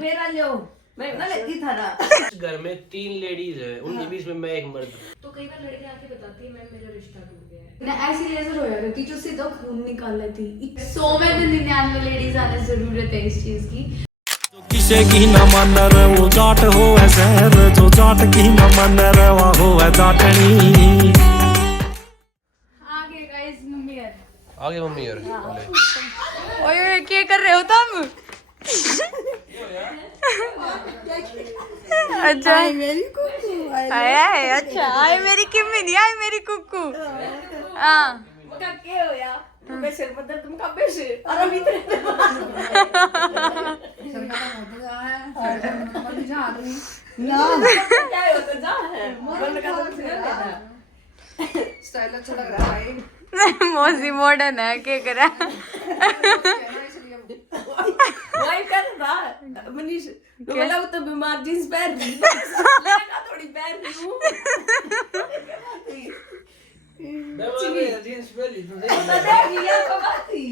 मेरा लो, मैं ना लेती था ना। घर में 3 लेडीज है, उनके बीच में मैं एक मर्द। तो कई बार लड़के आके बताती है मैम मेरा रिश्ता टूट गया है ना ऐसी लेजर हो जाती थी जो सीधा खून निकाल लेती। 199 लेडीज आने जरूरत है इस चीज की। किसे की न मन रे वो जाट हो है शहर, जो जाट की न मन रे वो हो है जाटनी। आगे गाइस मम्मी यार, आगे मम्मी यार। ओए क्या कर रहे हो तुम? अच्छा मेरी कुक्कू आए, अच्छा आए मेरी किम्मी नहीं आई मेरी कुक्कू। हाँ क्या हो यार? तुम बेशर बदल तुम का बेशर अरे भीतर ना क्या होता जा है बंद कर दो स्टाइल अच्छा लग रहा है भाई। मौसी मॉडर्न है क्या करा। वही कर रहा मनीष बोला वो तो बीमार जींस पहन रही लगा थोड़ी पहन रही हूं जींस पहन ली तुमने। पता नहीं ये तो बात थी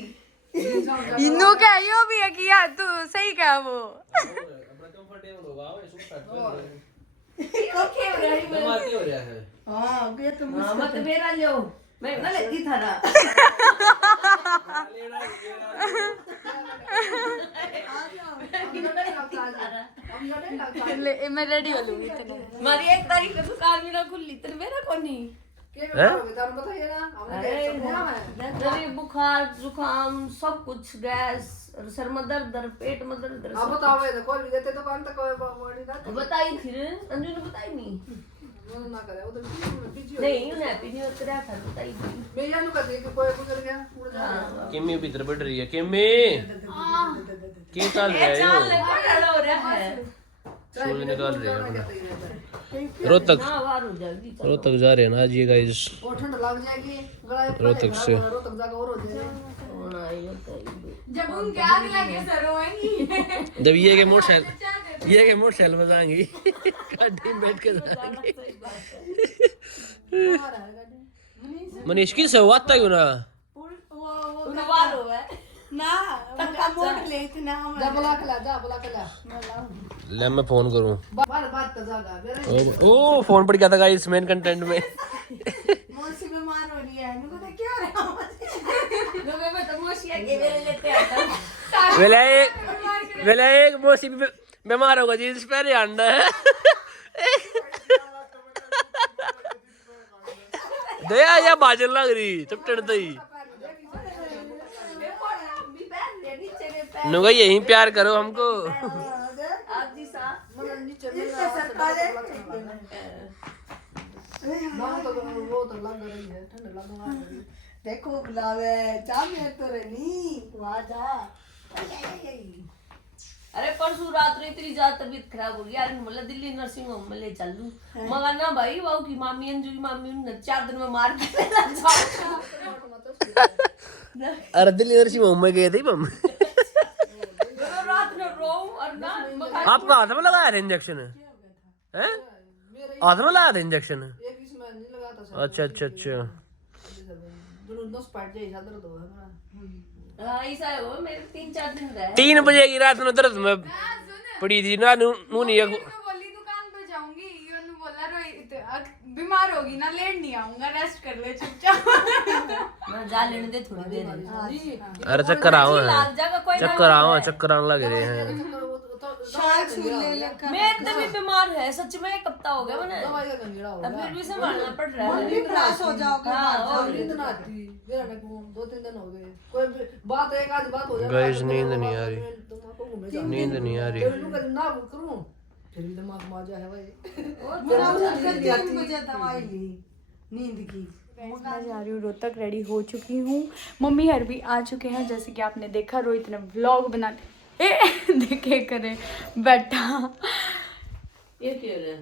इन्नो क्या यो भी है किया तू सही क्या वो अपना कंफर्टेबल होगा वो सूट शर्ट पहन ओके हो रहा है बीमार क्यों हो रहा है? हां ये तो मत मेरा लो, मैं ना लेती था ना। मैं रेडी हो लूंगी मारी 1 तारीख को दुकान मेरा खुली तेरे मेरा कौन नहीं अरे बुखार जुकाम सब कुछ गैस सर में दर्द पेट में दर्द अब बताओ ये कॉल भी देते तो कौन तक बॉडी ना बताई थी अंजू ने बताई नहीं ना करे वो तो बिजी नहीं उन्हें हैप्पी न्यू ईयर करा था बताई थी मैं जानू कर दे कि कोई गुजर गया उड़ जा किम्मी भीतर बैठ रही है। किम्मी क्या चल रहा है? चाल हो रहा है सूरज निकाल रहे हैं। रोहतक हां बाहर हो जाएगी रोहतक जा रहे हैं ना आज ये गाइस। और ठंड लग जाएगी गला रोहतक से रोहतक जाकर और हो जाएगा जब उनके आग लगे सर रोएंगी। जब ये के मोटरसाइकिल में जाएंगी गाड़ी में बैठ के जाएंगी। मनीष किस है आता क्यों ना? उन्हें बाहर हो है ना उनका मोड़ ले इतना हम जा बुला के ला ले मैं फोन करूं। बात तो जागा ओ फोन पर क्या था गाइस मेन कंटेंट में। मौसी बीमार हो रही है इनको तो क्या हो रहा है लोगे में तो मोशिया के वेले लेते आता वेला एक मौसी बीमार होगा जींस पहने अंडा है। दया या बाजल लग रही चपटन ही नुगा यही प्यार करो हमको। आप जी सा मतलब नीचे में तो वो तो लग रही है ठंड लग रही है देखो बुलावे चाह में तो रहनी वहां जा। अरे परसों रात रे इतनी ज्यादा तबीयत खराब हो गई यार मतलब दिल्ली नर्सिंग होम में ले चल लूं मगर ना भाई वो की मामी अंजू की मामी ने 4 दिन में मार के अरे दिल्ली नर्सिंग होम में गए थे हम। रात में रो और ना आपका हाथ में लगाया था इंजेक्शन है? हाथ में लगाया था इंजेक्शन? एक इसमें नहीं लगाता सर अच्छा अच्छा अच्छा दोनों नस पाट जाए इधर दो है ना हां ऐसा है वो मेरे 3-4 दिन रहे 3 बजे की रात में दर्द में पड़ी थी ना नू नहीं बोली दुकान पे जाऊंगी यूनु बोला रोहित बीमार होगी ना लेट नहीं आऊंगा रेस्ट कर ले चुपचाप। मैं जा लेने दे थोड़ी देर अरे चक्कर आओ लाग जाएगा कोई ना चक्कर आने लग रहे हैं। मैं एकदम ही बीमार है सच में 1 हफ्ता हो गया मैंने दवाई का गंजीड़ा हो अब फिर भी संभालना पड़ रहा है त्रास हो जाओगे और नींद ना आती मेरा ना 2-3 दिन हो गए कोई बात एक आध बात हो जाए गाइस नींद नहीं आ रही नींद नहीं आ रही। ना करूं फिर भी दिमाग में आ जाए भाई मुझे दवाई ली नींद की। मैं जा रही हूँ रोहतक, रेडी हो चुकी हूँ। मम्मी हर भी आ चुके हैं जैसे कि आपने देखा रोहित ने व्लॉग बना देखे करे बैठा ये क्यों रे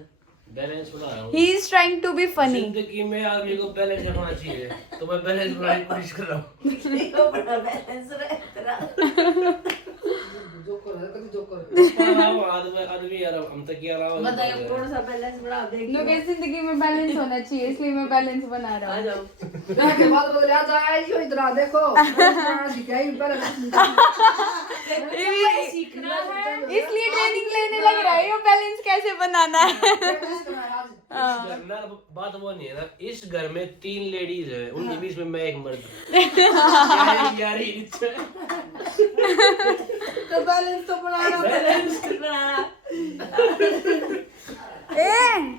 बैलेंस बना रहा हूं। He is trying to be funny. जिंदगी में आदमी को बैलेंस रखना चाहिए तो मैं बैलेंस बनाने की कोशिश कर रहा हूं। तो बड़ा बैलेंस रहे तेरा आदमी यार हम तक क्या रहा बताइए थोड़ा सा बैलेंस बढ़ा देख लोग जिंदगी में बैलेंस होना चाहिए इसलिए मैं बैलेंस बना रहा आ हूँ। जाओ के बाद बदल आ जाए यो इधर आ देखो दिखाई पर सीखना है इसलिए ट्रेनिंग बैलेंस कैसे बनाना है। बात वो नहीं है ना, इस घर में 3 लेडीज है, उनके बीच में मैं एक मर्द यारी तो बैलेंस तो बनाना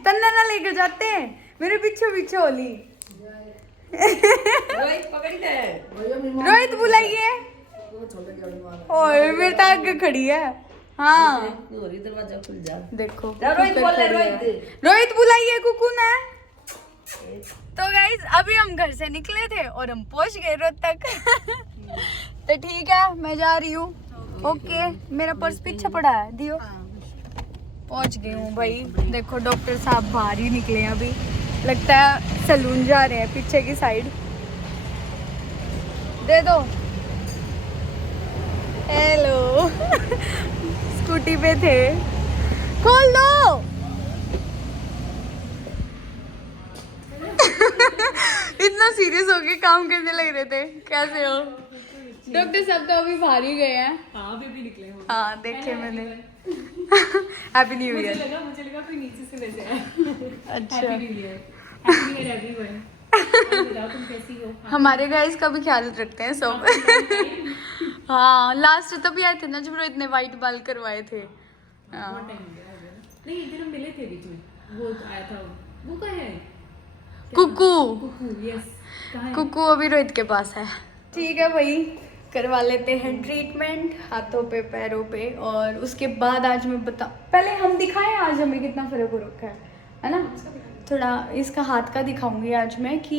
तन्ना ना लेकर जाते हैं मेरे पीछे पीछे होली। रोहित बुलाइए। ओए मेरे तक आगे खड़ी है। हाँ दरवाजा खुल जा। देखो रोहित बोल रहे, रोहित बुलाइए कुकू ने। तो गाइस अभी हम घर से निकले थे और हम पहुंच गए रोहतक। तो ठीक है मैं जा रही हूँ। ओके मेरा पर्स पीछे पड़ा है, दियो। पहुंच गई हूँ भाई। देखो डॉक्टर साहब बाहर ही निकले हैं अभी, लगता है सलून जा रहे हैं पीछे की साइड। दे दो। हेलो स्कूटी पे थे, खोल दो। इतना सीरियस होके काम करने लग रहे थे। कैसे हो डॉक्टर साहब? तो अभी बाहर ही गए हैं। हाँ अभी भी निकले हो। हाँ देखे मैंने। Happy new year. मुझे लगा कोई नीचे से वैसे आया। अच्छा हैप्पी न्यू ईयर एवरीवन। बताओ तुम कैसी हो? हमारे गाइस का भी ख्याल रखते हैं सब। हाँ लास्ट तभी आए थे ना जब रोहित ने वाइट बाल करवाए थे। हाँ बहुत टाइम हो गया ना। नहीं एक दिन हम मिले थे बीच में, वो आया था। वो कहाँ है? कुकू। कुकू यस। कहाँ है? कुकू अभी रोहित के पास है। ठीक है भाई करवा लेते हैं ट्रीटमेंट हाथों पे पैरों पे, और उसके बाद आज मैं पहले हम दिखाएं आज हमें कितना फर्क हो रखा है ना। थोड़ा इसका हाथ का दिखाऊंगी आज मैं कि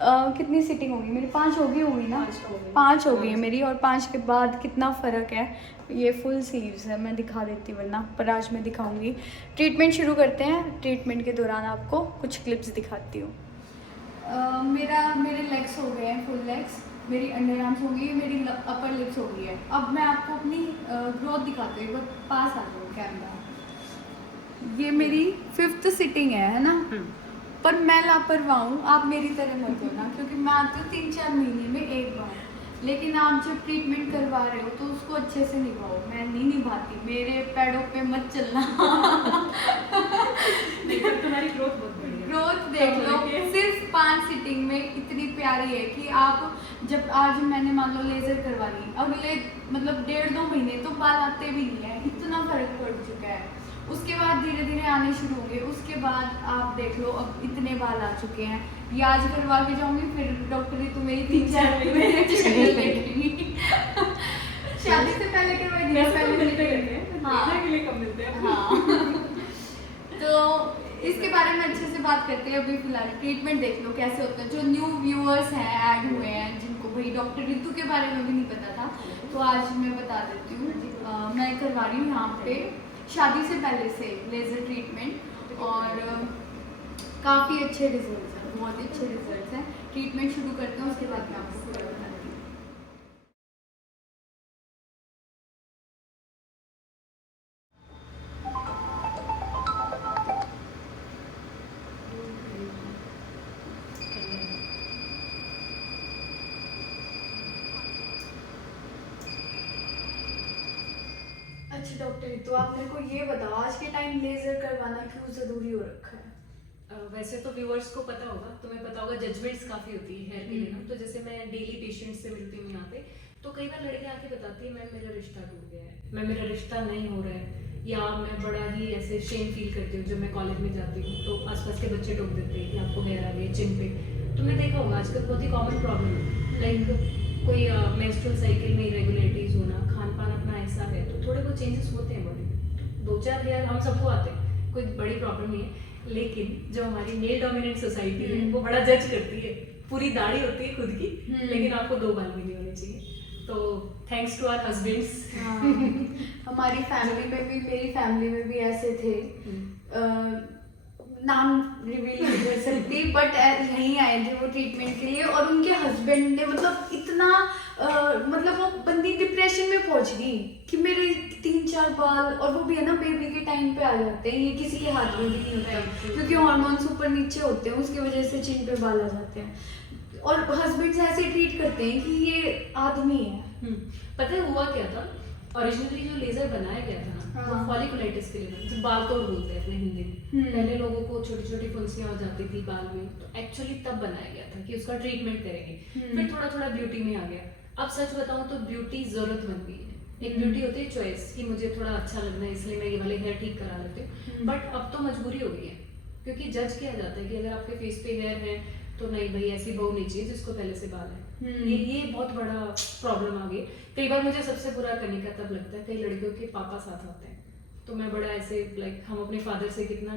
कितनी सीटिंग होगी मेरी। 5 होगी ना, 5 हो गई है मेरी, और 5 के बाद कितना फ़र्क है। ये फुल स्लीव्स है, मैं दिखा देती वरना, पर आज मैं दिखाऊंगी। ट्रीटमेंट शुरू करते हैं। ट्रीटमेंट के दौरान आपको कुछ क्लिप्स दिखाती हूँ। मेरे लेग्स हो गए हैं फुल लेग्स, मेरी अंडर आर्म्स हो गई है, मेरी अपर लिप्स हो गई है। अब मैं आपको अपनी ग्रोथ दिखाती हूँ। पास आ जाओ कैमरा। ये मेरी 5th सिटिंग है ना। पर मैं लापरवाह हूँ, आप मेरी तरह मत हो ना, क्योंकि मैं आती हूँ 3-4 महीने में एक बार। लेकिन आप जब ट्रीटमेंट करवा रहे हो तो उसको अच्छे से निभाओ। मैं नहीं निभाती, मेरे पैरों पे मत चलना। तुम्हारी ग्रोथ बहुत बढ़िया है। ग्रोथ देख लो, सिर्फ 5 सिटिंग में इतनी प्यारी है कि आप जब आज मैंने मान लो लेजर करवा ली, अगले मतलब 1.5-2 महीने तो बाल आते भी नहीं है, इतना फर्क पड़ चुका है। उसके बाद धीरे धीरे आने शुरू होंगे। उसके बाद आप देख लो अब इतने बाल आ चुके हैं। ये आज करवा के जाऊंगी, फिर डॉक्टर ने तो मेरी 3-4 महीने शक्ल देखेंगी। शादी से पहले करवाई थी, पहले मिलते हैं। हाँ के लिए कम मिलते हैं। हाँ। तो इसके बारे में अच्छे से बात करते हैं। अभी फिलहाल ट्रीटमेंट देख लो कैसे होता है। जो न्यू व्यूअर्स हैं ऐड हुए हैं, जिनको भाई डॉक्टर रितु के बारे में भी नहीं पता था, तो आज मैं बता देती हूँ। मैं करवा रही हूँ यहाँ पे शादी से पहले से लेज़र ट्रीटमेंट, और काफ़ी अच्छे रिजल्ट्स हैं, बहुत अच्छे रिजल्ट्स हैं। ट्रीटमेंट शुरू करते हैं, उसके बाद मैं आपको पूरा बताती हूँ। अच्छा डॉक्टर, तो आप मेरे को ये बताओ आज के टाइम लेजर करवाना क्यों जरूरी हो रखा है? वैसे तो व्यूअर्स को पता होगा, तुम्हें पता होगा जजमेंट्स काफ़ी होती है हेयर के लिए ना। तो जैसे मैं डेली पेशेंट से मिलती हूँ यहाँ पे, तो कई बार लड़कियाँ आके बताती है मैम मेरा रिश्ता टूट गया है, मैम मेरा रिश्ता नहीं हो रहा है, या मैं बड़ा ही ऐसे शेम फील करती हूँ। जब मैं कॉलेज में जाती हूँ तो आसपास के बच्चे टोक देते हैं कि आपको हेयर आ गई चिन पे। तुमने देखा होगा आजकल बहुत ही कॉमन प्रॉब्लम है, लाइक कोई मेंस्ट्रुअल साइकिल में इरेगुलरिटीज होना, खान पान अपना ऐसा है, तो थोड़े बहुत चेंजेस होते हैं बॉडी में। 2-4 हेयर हम सबको आते हैं, कोई बड़ी प्रॉब्लम नहीं है। लेकिन जो हमारी मेल डोमिनेंट सोसाइटी है वो बड़ा जज करती है। पूरी दाढ़ी होती है खुद की, लेकिन आपको 2 बाल भी नहीं होने चाहिए। तो थैंक्स टू आवर हस्बैंड्स। हमारी फैमिली में भी, मेरी फैमिली में भी ऐसे थे। नाम रिवील नहीं कर सकती, बट यहीं आए थे वो ट्रीटमेंट के लिए, और उनके हस्बैंड ने मतलब इतना मतलब वो बंदी डिप्रेशन में पहुंच गई कि मेरे 3-4 बाल, और वो भी है ना बेबी के टाइम पे आ जाते हैं। ये किसी के हाथ में भी नहीं होता है, क्योंकि हार्मोन्स ऊपर नीचे होते हैं, उसकी वजह से चिन पे बाल आ जाते हैं। और हस्बैंड ऐसे ट्रीट करते हैं कि ये आदमी है। पता है हुआ क्या था, ओरिजिनली जो लेजर बनाया गया था ना वो फॉलिकुलाइटिस के लिए बना, जो बाल तोड़ बोलते हैं अपने हिंदी में। पहले लोगों को छोटी छोटी फुंसियां हो जाती थी बाल में, तो एक्चुअली तब बनाया गया था कि उसका ट्रीटमेंट करेंगे। फिर थोड़ा थोड़ा ब्यूटी में आ गया। अब सच बताऊं तो ब्यूटी जरूरत बन गई है। एक ब्यूटी होती है चॉइस कि मुझे थोड़ा अच्छा लगना है इसलिए मैं ये वाले हेयर ठीक करा लेती हूँ, बट अब तो मजबूरी हो गई है क्योंकि जज किया जाता है कि अगर आपके फेस पे हेयर है तो नहीं भाई ऐसी बहू नहीं चाहिए जिसको पहले से बाल है। ये बहुत बड़ा प्रॉब्लम आ गई। कई बार मुझे सबसे बुरा करने का तब लगता है कई लड़कियों के पापा साथ होते हैं तो मैं बड़ा ऐसे लाइक हम अपने फादर से कितना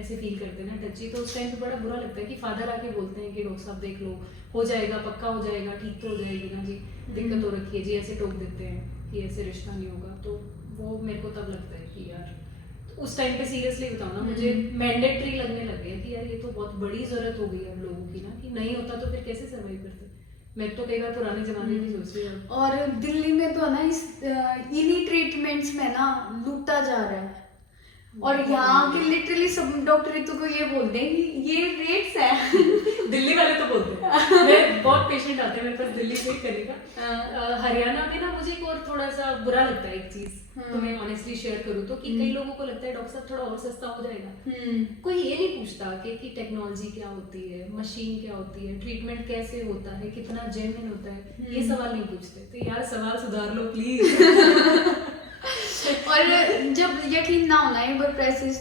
ऐसे फील करते हैं ना टची, तो उस टाइम पे बड़ा बुरा लगता है कि फादर आके बोलते हैं कि डॉक्टर साहब देख लो हो जाएगा, पक्का हो जाएगा, ठीक तो हो जाएगी ना जी, दिक्कत हो रखी है जी, ऐसे टोक देते हैं कि ऐसे रिश्ता नहीं होगा। तो वो मेरे को तब लगता है कि यार तो उस टाइम पे सीरियसली बताओ ना मुझे मैंडेटरी लगने लग गया कि यार ये तो बहुत बड़ी जरूरत हो गई अब लोगों की ना, कि नहीं होता तो फिर कैसे सर्वाइव करते। मैं तो कई बार पुराने जमाने की सोच रही हूँ। और दिल्ली में तो ना इस इन्हीं ट्रीटमेंट्स में ना लूटा जा रहा है। और यहाँ के लिटरली सब डॉक्टर तो को ये बोलते हैं कि ये रेट्स है। दिल्ली वाले तो बोलते हैं मैं बहुत पेशेंट आते हैं मेरे पास दिल्ली से करने का। हरियाणा में ना मुझे एक और थोड़ा सा बुरा लगता है एक चीज, तो मैं ऑनेस्टली शेयर करूँ तो कि कई लोगों को लगता है डॉक्टर साहब थोड़ा और सस्ता हो जाएगा। कोई ये नहीं पूछता कि टेक्नोलॉजी क्या होती है, मशीन क्या होती है, ट्रीटमेंट कैसे होता है, कितना जेन्युइन होता है, ये सवाल नहीं पूछते। तो यार सवाल सुधार लो प्लीज। और जब यकीन ना होना एक बार प्राइसेस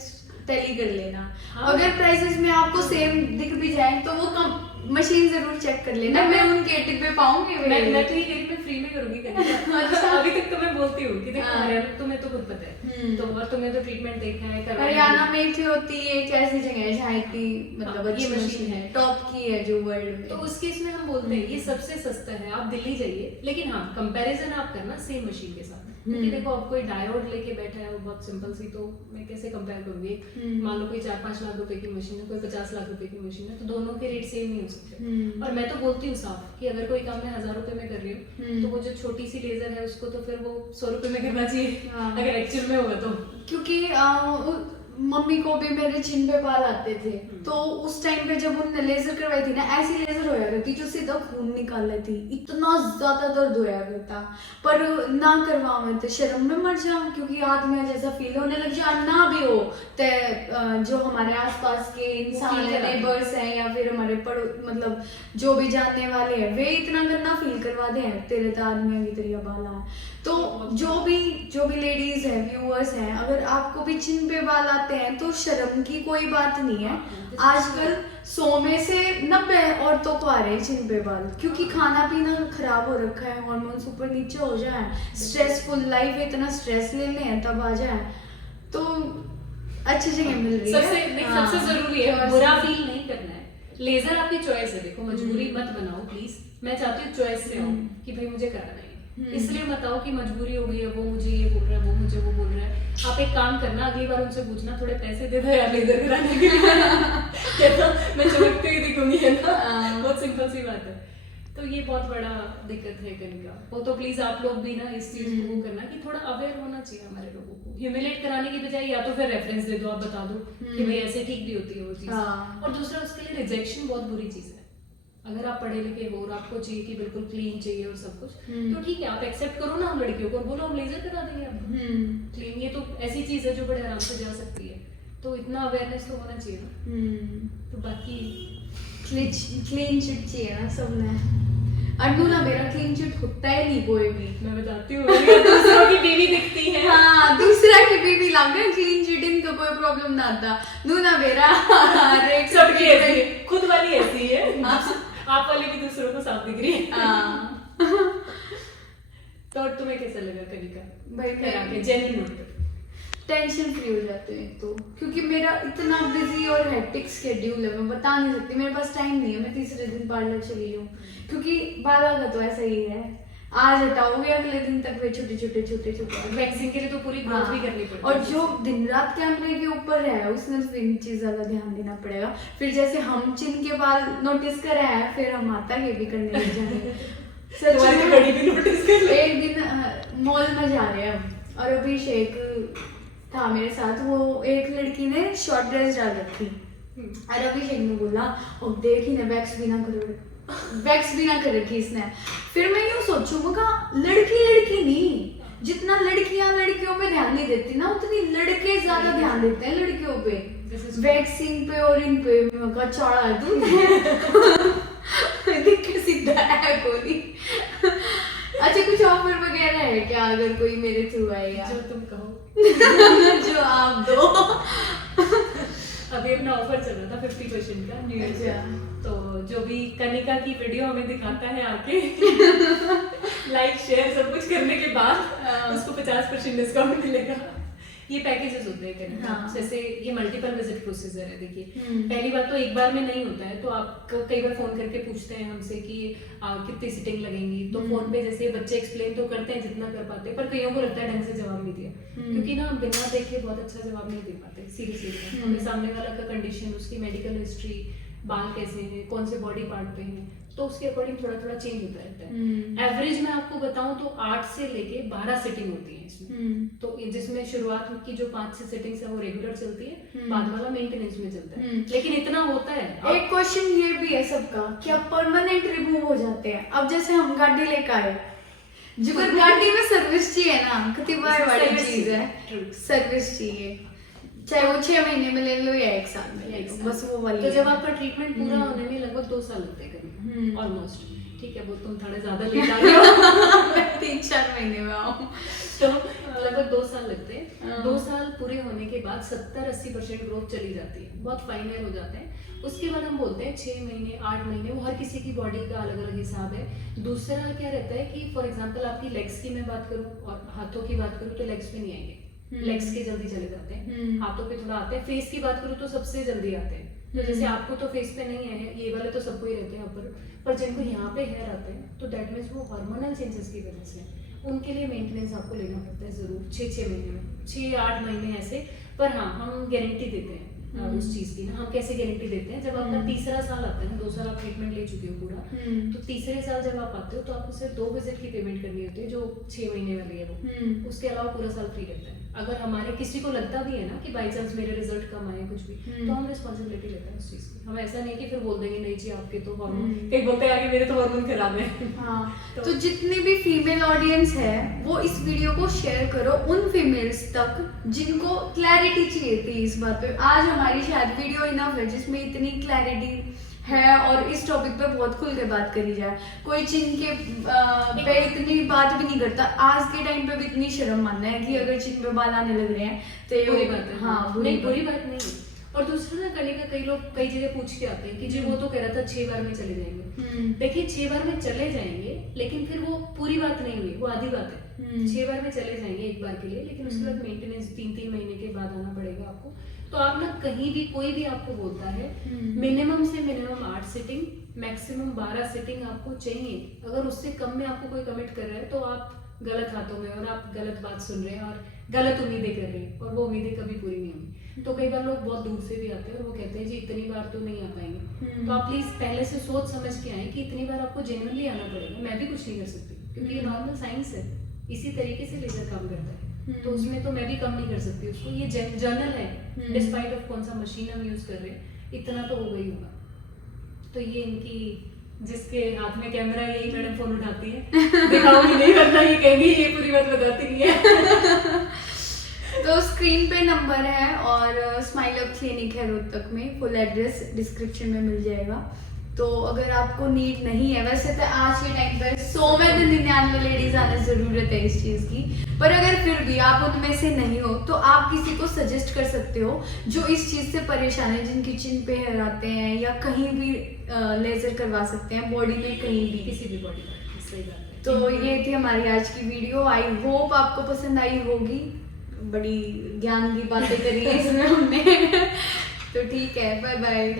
टैली कर लेना। हाँ। अगर प्राइसेस में आपको सेम दिख भी जाए तो वो कम मशीन जरूर चेक कर लेना। मैं उनके डिब्बे पाऊंगी मैं तो ये में फ्री में करूंगी अच्छा अभी तक तो मैं बोलती हूँ कि देखो हरियाणा तुम्हें तो खुद पता है तो और तुम्हें तो ट्रीटमेंट देखा है हरियाणा में थी होती है एक ऐसी जगह है जहाँ की मतलब ये अच्छी मशीन है टॉप की है जो वर्ल्ड में। तो उस केस में हम बोलते हैं ये सबसे सस्ता है, आप दिल्ली जाइए, लेकिन हाँ कंपैरिजन आप करना सेम मशीन के साथ। क्योंकि देखो अब कोई डायोड लेके बैठा है वो बहुत सिंपल सी, तो मैं कैसे कंपेयर करूंगी। मान लो कोई 4-5 लाख रुपए की मशीन है, कोई 50 लाख रुपए की मशीन है, तो दोनों के रेट सेम नहीं हो सकते। और मैं तो बोलती हूँ साफ कि अगर कोई काम मैं 1000 रुपए में कर रही हूँ तो वो जो छोटी सी लेजर है उसको तो फिर वो 100 रुपए में करना चाहिए अगर एक्चुअल में होगा तो। क्योंकि मम्मी को भी मेरे चिन पे बाल आते थे तो उस टाइम पे जब उन्होंने लेजर करवाई थी ना ऐसी लेजर होया करती जो सीधा खून निकाल रही थी, इतना ज्यादा दर्द होया करता। पर ना करवावे तो शर्म में मर जाऊं क्योंकि आदमी जैसा फील होने लग जाए ना भी हो तो जो हमारे आसपास के इंसान है, नेबर्स हैं या फिर हमारे मतलब जो भी जानने वाले हैं वे इतना गंदा फील करवा दे तेरे तो आदमियों की तरह बाला है। तो जो भी लेडीज हैं व्यूअर्स हैं, अगर आपको भी चिन पे बाल आते हैं तो शर्म की कोई बात नहीं है। आजकल 100 में से 90 औरतों को आ रहे हैं चिन पे बाल क्योंकि खाना पीना खराब हो रखा है, हार्मोन्स ऊपर नीचे हो जाए, स्ट्रेसफुल लाइफ है, इतना स्ट्रेस ले लें तब आ जाए। तो अच्छी जगह मिल रही है। सबसे जरूरी है बुरा फील नहीं करना है। लेजर आपकी चॉइस है, देखो मजबूरी मत बनाओ प्लीज। मैं चाहती हूँ चॉइस से आओ कि भाई मुझे कराना है, इसलिए मत आओ कि मजबूरी हो गई है, वो मुझे ये बोल रहा है, वो मुझे वो बोल रहा है। आप एक काम करना, अगली बार उनसे पूछना थोड़े पैसे दे दो यार लेजर कराने के लिए कहता मैं चमकते ही दिखूंगी, है ना। बहुत सिंपल सी बात है। तो ये बहुत बड़ा दिक्कत है कनिका। वो तो प्लीज आप लोग भी ना इस चीज को वो करना कि थोड़ा अवेयर होना चाहिए हमारे लोगों को। ह्यूमिलेट कराने की बजाय या तो फिर रेफरेंस दे दो, आप बता दो कि भाई ऐसे ठीक भी होती है वो चीज। और दूसरा उसके लिए रिजेक्शन बहुत बुरी चीज है। अगर आप पढ़े लिखे हो और आपको चाहिए कि बिल्कुल क्लीन चाहिए और सब कुछ, तो ठीक है आप एक्सेप्ट करो ना हम लड़कियों को और बोलो हम लेजर करा देंगे आपको क्लीन। ये तो ऐसी चीज है जो बड़े आराम से जा सकती है, तो इतना अवेयरनेस तो होना चाहिए ना। तो बाकी क्लीन चिट चाहिए ना सबने। अन्नू ना मेरा क्लीन चिट होता ही नहीं कोई भी। मैं बताती हूँ दूसरों की बीवी दिखती है। हाँ दूसरा की बीवी लगे क्लीन चिट, इनका कोई प्रॉब्लम ना आता। नू ना मेरा सबकी ऐसी है, खुद वाली ऐसी है, आप वाली भी दूसरों को साफ दिख रही है। तो तुम्हें कैसा लगा कनिका? भाई करा के जेन्युइन होते टेंशन फ्री हो जाते हैं तो, क्योंकि मेरा इतना बिजी और हेक्टिक शेड्यूल है, मैं बता नहीं सकती। मेरे पास टाइम नहीं है मैं तीसरे दिन पार्लर चली जाऊँ क्योंकि बाला का तो ऐसा ही है, आज हटाओगे अगले दिन तक वे छोटे छोटे वैक्सिंग के लिए तो पूरी ग्रोथ भी करनी पड़ती है। और जो दिन रात कैमरे के ऊपर है उसमें तो इन चीज ज्यादा ध्यान देना पड़ेगा। फिर जैसे हम चिन के बाल नोटिस कर रहे हैं फिर हम माता के भी करने लग जाएंगे। सच में बड़ी भी नोटिस कर ले। एक दिन मॉल में जा रहे हैं और अभिषेक था मेरे साथ, वो एक लड़की ने शॉर्ट ड्रेस डाल रखी और अभिषेक ने बोला और देख ही ना वैक्स भी ना कर रखी इसने। फिर मैं यूँ सोचूंगा लड़की नहीं जितना लड़कियां लड़कियों पे ध्यान नहीं देती ना, उतनी लड़के ज्यादा ध्यान देते हैं लड़कियों पे, वैक्सिंग पे और इन पे। का चौड़ा है तू देख के सीधा है कोई। अच्छा कुछ ऑफर वगैरह है क्या अगर कोई मेरे थ्रू आएगा? जो तुम कहो जो आप दो। अभी अपना ऑफर चल रहा था 50% का न्यू ईयर अच्छा। तो जो भी कनिका की वीडियो हमें दिखाता है आके लाइक शेयर सब कुछ करने के बाद उसको 50% डिस्काउंट मिलेगा। ये पैकेजेस होते हैं कनिका। हाँ। जैसे ये मल्टीपल विजिट प्रोसीजर है। देखिए पहली बात तो एक बार में नहीं होता है, तो आप कई बार फोन करके पूछते हैं हमसे कि कितनी सिटिंग लगेंगी, तो फोन पे जैसे बच्चे एक्सप्लेन तो करते हैं जितना कर पाते हैं, पर कईयों को लगता है ढंग से जवाब नहीं दिया, क्योंकि ना हम बिना देखे बहुत अच्छा जवाब नहीं दे पाते। सीरियसली हमें सामने वाला का कंडीशन, उसकी मेडिकल हिस्ट्री, बाल कैसे हैं, कौन से बॉडी पार्ट पे हैं, तो उसके अकॉर्डिंग थोड़ा थोड़ा चेंज होता रहता है। एवरेज में आपको बताऊं तो 8 से लेके 12 सेटिंग होती है इसमें। तो जिसमें शुरुआत की जो 5-6 सेटिंग्स है वो रेगुलर चलती है, बाद वाला मेंटेनेंस में चलता है, लेकिन इतना होता है। एक क्वेश्चन ये भी है सबका कि अब परमानेंट रिमूव हो जाते हैं। अब जैसे हम गाड़ी लेकर आए, जिगर गाड़ी में सर्विस चाहिए ना, कितनी बड़ी चीज है, सर्विस चाहिए, चाहे वो 6 महीने में ले लो या 1 साल में ले लो, बस वो वाली। तो जब आपका ट्रीटमेंट पूरा होने में लगभग 2 साल लगते हैं करीब ऑलमोस्ट। ठीक है, वो तुम थोड़ा ज्यादा लेट आ रहे हो 3-4 महीने में आऊँ तो लगभग 2 साल लगते हैं। 2 साल पूरे होने के बाद 70-80% ग्रोथ चली जाती है, बहुत फाइन हेयर हो जाते हैं। उसके बाद हम बोलते हैं 6 महीने 8 महीने, वो हर किसी की बॉडी का अलग अलग हिसाब है। दूसरा क्या रहता है कि फॉर एग्जांपल आपकी लेग्स की मैं बात करूं और हाथों की बात करूं तो लेग्स पे नहीं आएंगे, लेग्स के जल्दी चले जाते हैं, हाथों पे थोड़ा आते हैं। फेस की बात करूं तो सबसे जल्दी आते हैं। तो जैसे आपको तो फेस पे नहीं है, ये वाले तो सबको ही रहते हैं ऊपर, पर जिनको यहाँ पे हेयर आते हैं तो दैट मीन्स वो हार्मोनल चेंजेस की वजह से, उनके लिए मेंटेनेंस आपको लेना पड़ता है जरूर 6-6 महीने में, 6-8 महीने ऐसे। पर हाँ, हम गारंटी देते हैं उस चीज की ना। हम कैसे गारंटी देते हैं, जब आपका तीसरा साल आता है ना, 2 साल आप ट्रीटमेंट ले चुके हो पूरा, तो तीसरे साल जब आप आते हो तो आपको सिर्फ 2 विजिट की पेमेंट करनी होती है, जो 6 महीने वाली है वो। उसके अलावा पूरा साल फ्री रहता है। अगर हमारे किसी को लगता भी है ना कि बाई चांस मेरे रिजल्ट कम आए कुछ भी, तो हम रिस्पॉन्सिबिलिटी लेते हैं उस चीज की। हम ऐसा नहीं कि फिर बोल देंगे नहीं जी आपके तो हार्मोन, कई बोलते हैं आगे मेरे तो हार्मोन खराब है। हाँ, तो जितनी भी फीमेल ऑडियंस है वो इस वीडियो को शेयर करो उन फीमेल्स तक जिनको क्लैरिटी चाहिए थी इस बात पे। आज हमारी शायद वीडियो इनफ है जिसमें इतनी क्लैरिटी है और इस टॉपिक पे बहुत खुल के बात करी जाए। कोई चिन के पे इतनी बात भी नहीं करता। आज के टाइम पे भी इतनी शर्म मानना है कि अगर चिन पे बाल आने लग रहे हैं तो ये बुरी बात है। हाँ, बुरी बात नहीं है। और दूसरा ना कनिका, कई लोग कई जगह पूछ के आते हैं कि जी वो तो कह रहा था 6 बार में चले जाएंगे। देखिए 6 बार में चले जाएंगे, लेकिन फिर वो पूरी बात नहीं हुई, वो आधी बात है। 6 बार में चले जाएंगे एक बार के लिए, लेकिन उसके बाद मेंटेनेंस 3-3 महीने के बाद आना पड़ेगा आपको। तो आप ना कहीं भी कोई भी आपको बोलता है मिनिमम से मिनिमम 8 सिटिंग, मैक्सिमम 12 सिटिंग आपको चाहिए। अगर उससे कम में आपको कोई कमिट कर रहा है तो आप गलत हाथों में और आप गलत बात सुन रहे हैं और गलत उम्मीदें कर रहे हैं, और वो उम्मीदें कभी पूरी नहीं होंगी। तो कई बार लोग बहुत दूर से भी आते हैं और वो कहते हैं जी इतनी बार तो नहीं आ पाएंगे। तो आप प्लीज पहले से सोच समझ के आए कि इतनी बार आपको जेन्युइनली आना पड़ेगा। मैं भी कुछ नहीं कर सकती क्योंकि ये नॉर्मल साइंस है, इसी तरीके से लेजर काम करता है, तो उसमें तो मैं भी कम नहीं कर सकती उसको। ये जर्नल है, डिस्पाइट ऑफ कौन सा मशीन हम यूज कर रहे हैं, इतना तो हो गई होगा। तो ये इनकी, जिसके हाथ में कैमरा है यही मैडम फोन उठाती है, दिखाऊंगी नहीं करना, ये कहेंगी ये पूरी बात बताती नहीं है। तो स्क्रीन पे नंबर है और स्माइल अप क्लिनिक है रोहतक में, फुल एड्रेस डिस्क्रिप्शन में मिल जाएगा। तो अगर आपको नीड नहीं है, वैसे तो आज के टाइम पर 100 में 99 लेडीज आने जरूरत है इस चीज की, पर अगर फिर भी आप उनमें से नहीं हो तो आप किसी को सजेस्ट कर सकते हो जो इस चीज से परेशान है, जिनकी चिन पे हेयर आते हैं या कहीं भी लेजर करवा सकते हैं बॉडी में, कहीं भी किसी भी बॉडी में। सही बात है। तो ये थी हमारी आज की वीडियो। आई होप आपको पसंद आई होगी। बड़ी ज्ञान की बातें करी है इसमें हमने। तो ठीक है, बाय बाय।